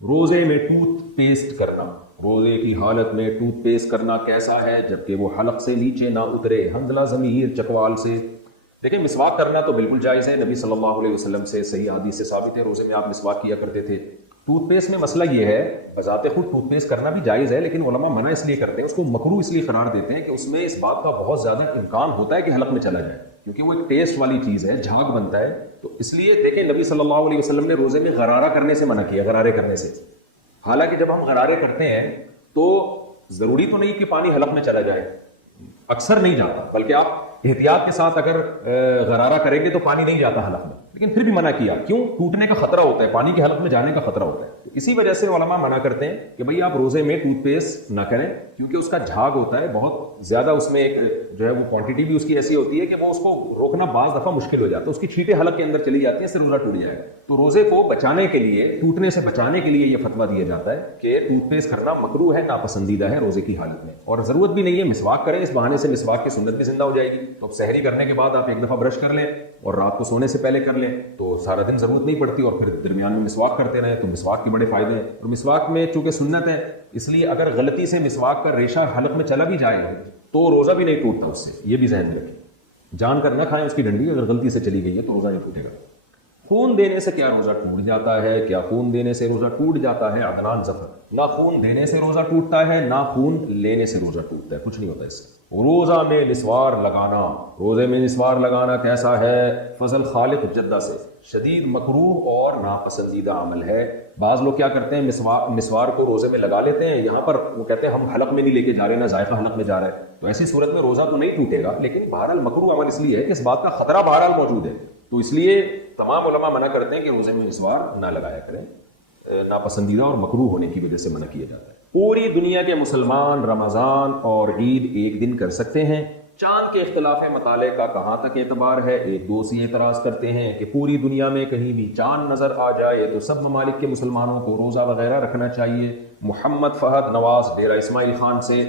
روزے میں tooth paste کرنا، روزے کی حالت میں ٹوتھ پیسٹ کرنا کیسا ہے جبکہ وہ حلق سے نیچے نہ اترے؟ حنظلہ ضمیر چکوال سے۔ دیکھیں مسواک کرنا تو بالکل جائز ہے، نبی صلی اللہ علیہ وسلم سے صحیح حدیث سے ثابت ہے روزے میں آپ مسواک کیا کرتے تھے۔ ٹوتھ پیسٹ میں مسئلہ یہ ہے، بذات خود ٹوتھ پیسٹ کرنا بھی جائز ہے، لیکن علماء منع اس لیے کرتے ہیں، اس کو مکروہ اس لیے قرار دیتے ہیں کہ اس میں اس بات کا بہت زیادہ امکان ہوتا ہے کہ حلق میں چلا جائے، کیونکہ وہ ایک ٹیسٹ والی چیز ہے، جھاگ بنتا ہے۔ تو اس لیے دیکھیں نبی صلی اللہ علیہ وسلم نے روزے میں غرارہ کرنے سے منع کیا، غرارے کرنے سے۔ حالانکہ جب ہم غرارے کرتے ہیں تو ضروری تو نہیں کہ پانی حلق میں چلا جائے، اکثر نہیں جاتا، بلکہ آپ احتیاط کے ساتھ اگر غرارہ کریں گے تو پانی نہیں جاتا حلق میں، لیکن پھر بھی منع کیا، کیوں؟ ٹوٹنے کا خطرہ ہوتا ہے، پانی کے حلق میں جانے کا خطرہ ہوتا ہے۔ تو اسی وجہ سے علماء منع کرتے ہیں کہ بھئی آپ روزے میں ٹوتھ پیسٹ نہ کریں، کیونکہ اس کا جھاگ ہوتا ہے بہت زیادہ، اس میں ایک جو ہے وہ کوانٹٹی بھی اس کی ایسی ہوتی ہے کہ وہ اس کو روکنا بعض دفعہ مشکل ہو جاتا ہے، اس کی چھینٹیں حلق کے اندر چلی جاتی ہیں، اس سے روزہ ٹوٹ جائے گا۔ تو روزے کو بچانے کے لیے، ٹوٹنے سے بچانے کے لیے یہ فتویٰ دیا جاتا ہے کہ ٹوتھ پیسٹ کرنا مکروہ ہے، ناپسندیدہ ہے روزے کی حالت میں، اور ضرورت بھی نہیں ہے مسواک کریں، اس بہانے سے مسواک کی سنت بھی زندہ ہو جائے گی۔ تو اب سحری کرنے کے بعد آپ ایک دفعہ برش کر لیں اور رات کو سونے سے پہلے کر لیں تو سارا دن ضرورت نہیں پڑتی، اور پھر درمیان میں مسواک کرتے رہیں تو مسواک کے بڑے فائدے ہیں۔ اور مسواک میں چونکہ سنت ہے، اس لیے اگر غلطی سے مسواک کا ریشہ حلق میں چلا بھی جائے تو روزہ بھی نہیں ٹوٹتا اس سے، یہ بھی ذہن میں رکھیں۔ جان کر نہ کھائیں اس کی ڈنڈی، اگر غلطی سے چلی گئی ہے تو روزہ نہیں ٹوٹے گا۔ خون دینے سے کیا روزہ ٹوٹ جاتا ہے؟ کیا خون دینے سے روزہ ٹوٹ جاتا ہے؟ عدنان ظفر: نہ خون دینے سے روزہ ٹوٹتا ہے نہ خون لینے سے روزہ ٹوٹتا ہے، کچھ نہیں ہوتا اس سے۔ روزہ میں نسوار لگانا، روزے میں نسوار لگانا کیسا ہے؟ فضل خالق جدہ سے شدید مکروہ اور ناپسندیدہ عمل ہے۔ بعض لوگ کیا کرتے ہیں، مسوار کو روزے میں لگا لیتے ہیں، یہاں پر وہ کہتے ہیں ہم حلق میں نہیں لے کے جا رہے، نہ ذائقہ حلق میں جا رہا ہے، تو ایسی صورت میں روزہ تو نہیں ٹوٹے گا، لیکن بہرحال مکروہ عمل اس لیے ہے کہ اس بات کا خطرہ بہرحال موجود ہے، تو اس لیے تمام علماء منع کرتے ہیں کہ روزے میں مسوار نہ لگایا کریں، ناپسندیدہ اور مکروہ ہونے کی وجہ سے منع کیا جاتا ہے۔ پوری دنیا کے مسلمان رمضان اور عید ایک دن کر سکتے ہیں؟ چاند کے اختلاف مطالعے کا کہاں تک اعتبار ہے؟ ایک دوست یہ اعتراض کرتے ہیں کہ پوری دنیا میں کہیں بھی چاند نظر آ جائے تو سب ممالک کے مسلمانوں کو روزہ وغیرہ رکھنا چاہیے۔ محمد فہد نواز ڈیرہ اسماعیل خان سے: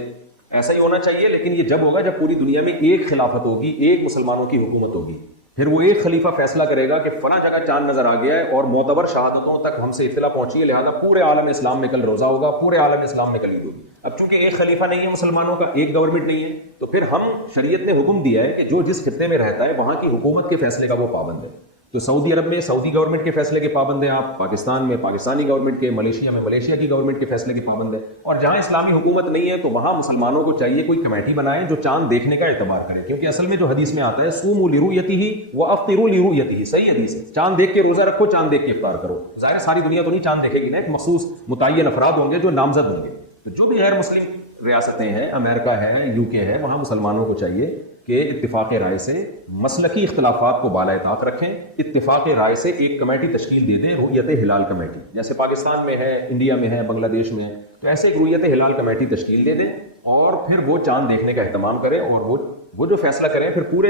ایسا ہی ہونا چاہیے، لیکن یہ جب ہوگا جب پوری دنیا میں ایک خلافت ہوگی، ایک مسلمانوں کی حکومت ہوگی، پھر وہ ایک خلیفہ فیصلہ کرے گا کہ فلاں جگہ چاند نظر آ گیا ہے اور معتبر شہادتوں تک ہم سے اطلاع پہنچی ہے، لہذا پورے عالم اسلام میں کل روزہ ہوگا، پورے عالم اسلام میں کل عید ہوگی۔ اب چونکہ ایک خلیفہ نہیں ہے مسلمانوں کا، ایک گورنمنٹ نہیں ہے، تو پھر ہم شریعت نے حکم دیا ہے کہ جو جس خطے میں رہتا ہے وہاں کی حکومت کے فیصلے کا وہ پابند ہے۔ تو سعودی عرب میں سعودی گورنمنٹ کے فیصلے کے پابند ہیں آپ، پاکستان میں پاکستانی گورنمنٹ کے، ملیشیا میں ملیشیا کی گورنمنٹ کے فیصلے کے پابند ہیں، اور جہاں اسلامی حکومت نہیں ہے تو وہاں مسلمانوں کو چاہیے کوئی کمیٹی بنائیں جو چاند دیکھنے کا اعتبار کرے، کیونکہ اصل میں جو حدیث میں آتا ہے صوموا لرؤیتہ وافطروا لرؤیتہ، صحیح حدیث ہے، چاند دیکھ کے روزہ رکھو، چاند دیکھ کے افطار کرو۔ ظاہر ساری دنیا تو نہیں چاند دیکھے گی نا، ایک مخصوص متعین افراد ہوں گے جو نامزد ہوں گے۔ تو جو بھی غیر مسلم ریاستیں ہیں، امریکہ ہے، یو کے ہے، وہاں مسلمانوں کو چاہیے کہ اتفاق رائے سے مسلکی اختلافات کو بالائے طاق رکھیں، اتفاق رائے سے ایک کمیٹی تشکیل دے دیں، رؤیت ہلال کمیٹی، جیسے پاکستان میں ہے، انڈیا میں ہے، بنگلہ دیش میں ہے، تو ایسے ایک رؤیت ہلال کمیٹی تشکیل دے دیں اور پھر وہ چاند دیکھنے کا اہتمام کریں، اور وہ جو فیصلہ کریں پھر پورے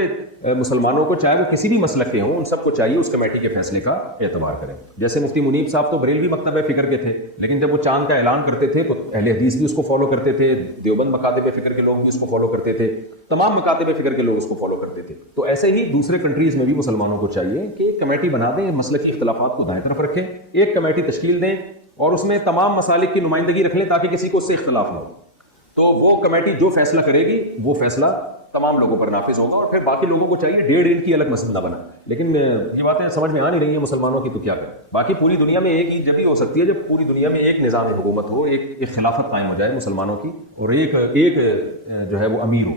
مسلمانوں کو، چاہے وہ کسی بھی مسلک کے ہوں، ان سب کو چاہیے اس کمیٹی کے فیصلے کا اعتبار کریں۔ جیسے مفتی منیب صاحب تو بریلوی مکتب فکر کے تھے، لیکن جب وہ چاند کا اعلان کرتے تھے تو اہل حدیث بھی اس کو فالو کرتے تھے، دیوبند مکاتب فکر کے لوگ بھی اس کو فالو کرتے تھے، تمام مکاتب فکر کے لوگ اس کو فالو کرتے تھے۔ تو ایسے ہی دوسرے کنٹریز میں بھی مسلمانوں کو چاہیے کہ ایک کمیٹی بنا دیں، مسلکی اختلافات کو دائیں طرف رکھیں، ایک کمیٹی تشکیل دیں اور اس میں تمام مسالک کی نمائندگی رکھ لیں تاکہ کسی کو اس سے اختلاف نہ ہو۔ تو وہ کمیٹی جو فیصلہ کرے گی وہ فیصلہ تمام لوگوں پر نافذ ہوگا، اور پھر باقی لوگوں کو چاہیے ڈیڑھ ان کی الگ مسجد نہ بنا۔ لیکن یہ باتیں سمجھ میں آ نہیں رہی ہیں مسلمانوں کی، تو کیا کریں؟ باقی پوری دنیا میں ایک عید جب ہی ہو سکتی ہے جب پوری دنیا میں ایک نظام حکومت ہو، ایک خلافت قائم ہو جائے مسلمانوں کی، اور ایک جو ہے وہ امیر ہو۔